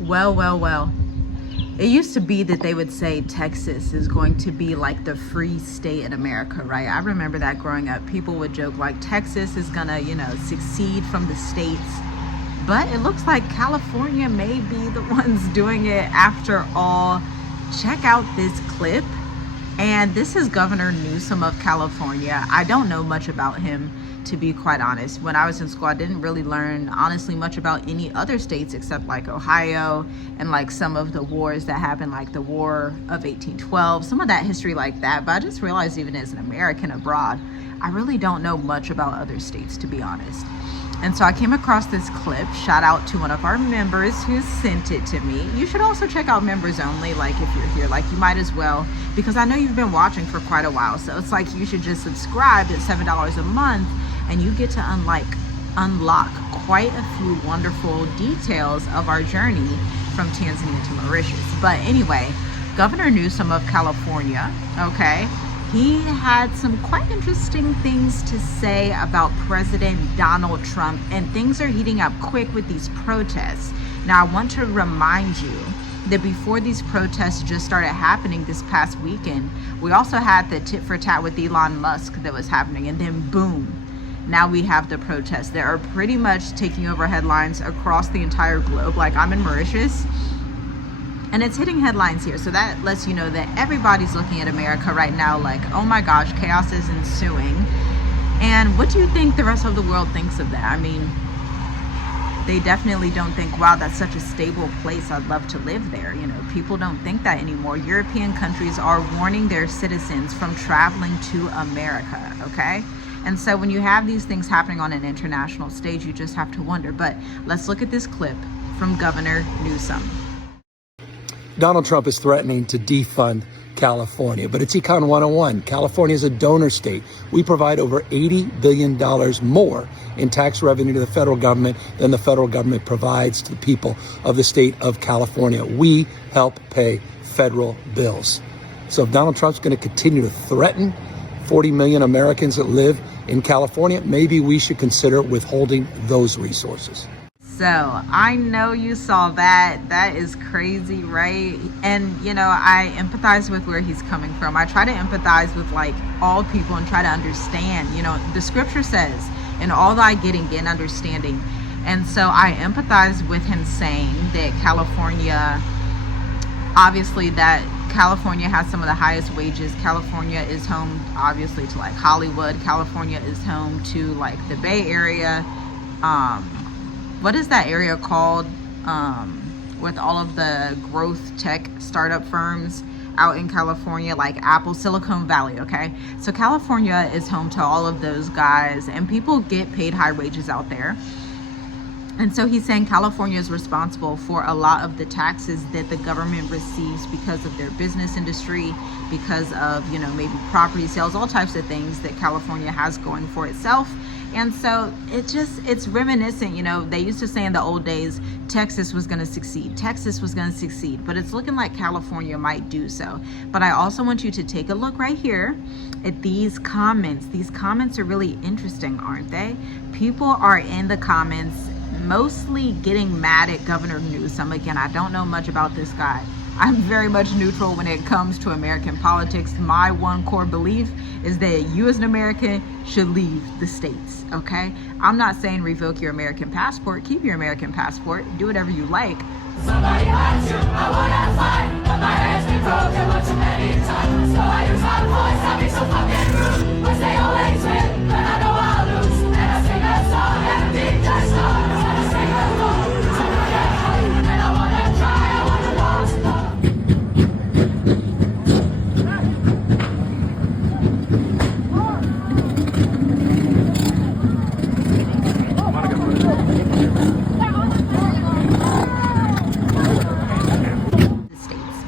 Well. It used to be that they would say Texas is going to be like the free state in America, right? I remember that growing up. People would joke like Texas is gonna, secede from the states. But it looks like California may be the ones doing it after all. Check out this clip. And this is Governor Newsom of California. I don't know much about him, to be quite honest. When I was in school, I didn't really learn, honestly, much about any other states except like Ohio and like some of the wars that happened, like the War of 1812, some of that history like that. But I just realized even as an American abroad, I really don't know much about other states, to be honest. And so I came across this clip. Shout out to one of our members who sent it to me. You should also check out members only, like if you're here, like you might as well, because I know you've been watching for quite a while. So it's like you should just subscribe at $7 a month and you get to unlock quite a few wonderful details of our journey from Tanzania to Mauritius. But anyway, Governor Newsom of California, okay, he had some quite interesting things to say about President Donald Trump, and things are heating up quick with these protests. Now, I want to remind you that before these protests just started happening this past weekend, we also had the tit for tat with Elon Musk that was happening, and then boom, now we have the protests that are pretty much taking over headlines across the entire globe. Like I'm in Mauritius, and it's hitting headlines here. So that lets you know that everybody's looking at America right now like, oh my gosh, chaos is ensuing. And what do you think the rest of the world thinks of that? I mean, they definitely don't think, wow, that's such a stable place. I'd love to live there. People don't think that anymore. European countries are warning their citizens from traveling to America, okay? And so when you have these things happening on an international stage, you just have to wonder. But let's look at this clip from Governor Newsom. Donald Trump is threatening to defund California, but it's Econ 101. California is a donor state. We provide over $80 billion more in tax revenue to the federal government than the federal government provides to the people of the state of California. We help pay federal bills. So if Donald Trump's going to continue to threaten 40 million Americans that live in California, maybe we should consider withholding those resources. So I know you saw that. That is crazy, right? And, I empathize with where he's coming from. I try to empathize with like all people and try to understand. The scripture says, in all thy getting, get an understanding. And so I empathize with him saying that California, obviously that California has some of the highest wages. California is home, obviously, to like Hollywood. California is home to like the Bay Area. What is that area called, with all of the growth tech startup firms out in California, like Apple, Silicon Valley, okay? So California is home to all of those guys, and people get paid high wages out there. And so he's saying California is responsible for a lot of the taxes that the government receives because of their business industry, because of, maybe property sales, all types of things that California has going for itself. And so it's reminiscent, they used to say in the old days, Texas was going to succeed. Texas was going to succeed. But it's looking like California might do so. But I also want you to take a look right here at these comments. These comments are really interesting, aren't they? People are in the comments mostly getting mad at Governor Newsom. Again, I don't know much about this guy. I'm very much neutral when it comes to American politics. My one core belief is that you as an American should leave the states, okay? I'm not saying revoke your American passport. Keep your American passport. Do whatever you like. Somebody had to, I wanna fight, but my hands been broken one too many times. So I use my voice, I be so fucking rude. But they always win, but I know I'll lose. And I sing a song and a big that song. And I sing along, I wanna get high, and I wanna try, I wanna lost love.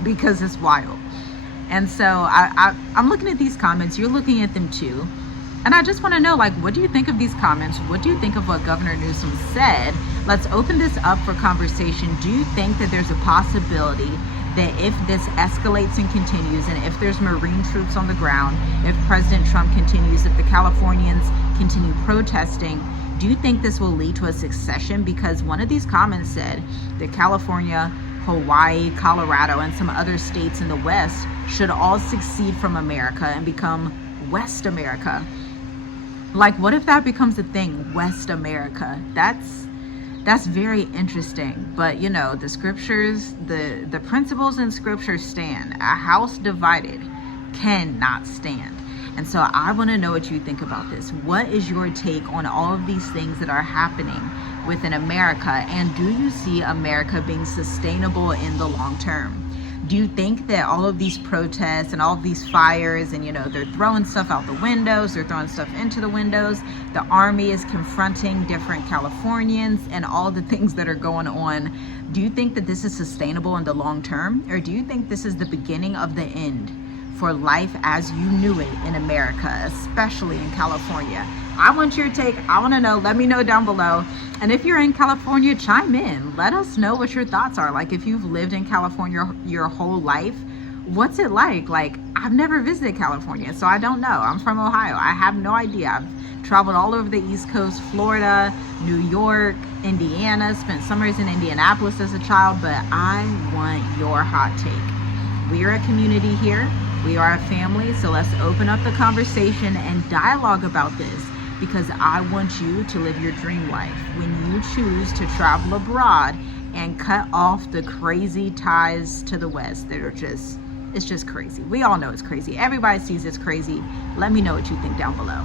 Because it's wild. And so I'm looking at these comments, you're looking at them too, and I just want to know, like, what do you think of these comments? What do you think of what Governor Newsom said? Let's open this up for conversation. Do you think that there's a possibility that if this escalates and continues, and if there's Marine troops on the ground, if President Trump continues, if the Californians continue protesting, Do you think this will lead to a succession? Because one of these comments said that California, Hawaii, Colorado, and some other states in the West should all secede from America and become West America. Like, what if that becomes a thing, West America? That's very interesting. But you know, the scriptures, the principles in scripture stand. A house divided cannot stand. And so I want to know what you think about this. What is your take on all of these things that are happening within America? And do you see America being sustainable in the long term? Do you think that all of these protests and all of these fires, and you know, they're throwing stuff out the windows, they're throwing stuff into the windows, the army is confronting different Californians and all the things that are going on, do you think that this is sustainable in the long term? Or do you think this is the beginning of the end for life as you knew it in America, especially in California? I want your take. I want to know. Let me know down below. And if you're in California, chime in. Let us know what your thoughts are. Like, if you've lived in California your whole life, what's it like? Like, I've never visited California, so I don't know. I'm from Ohio. I have no idea. I've traveled all over the East Coast, Florida, New York, Indiana, spent summers in Indianapolis as a child, but I want your hot take. We are a community here. We are a family, so let's open up the conversation and dialogue about this, because I want you to live your dream life when you choose to travel abroad and cut off the crazy ties to the West that are it's just crazy. We all know it's crazy. Everybody sees it's crazy. Let me know what you think down below.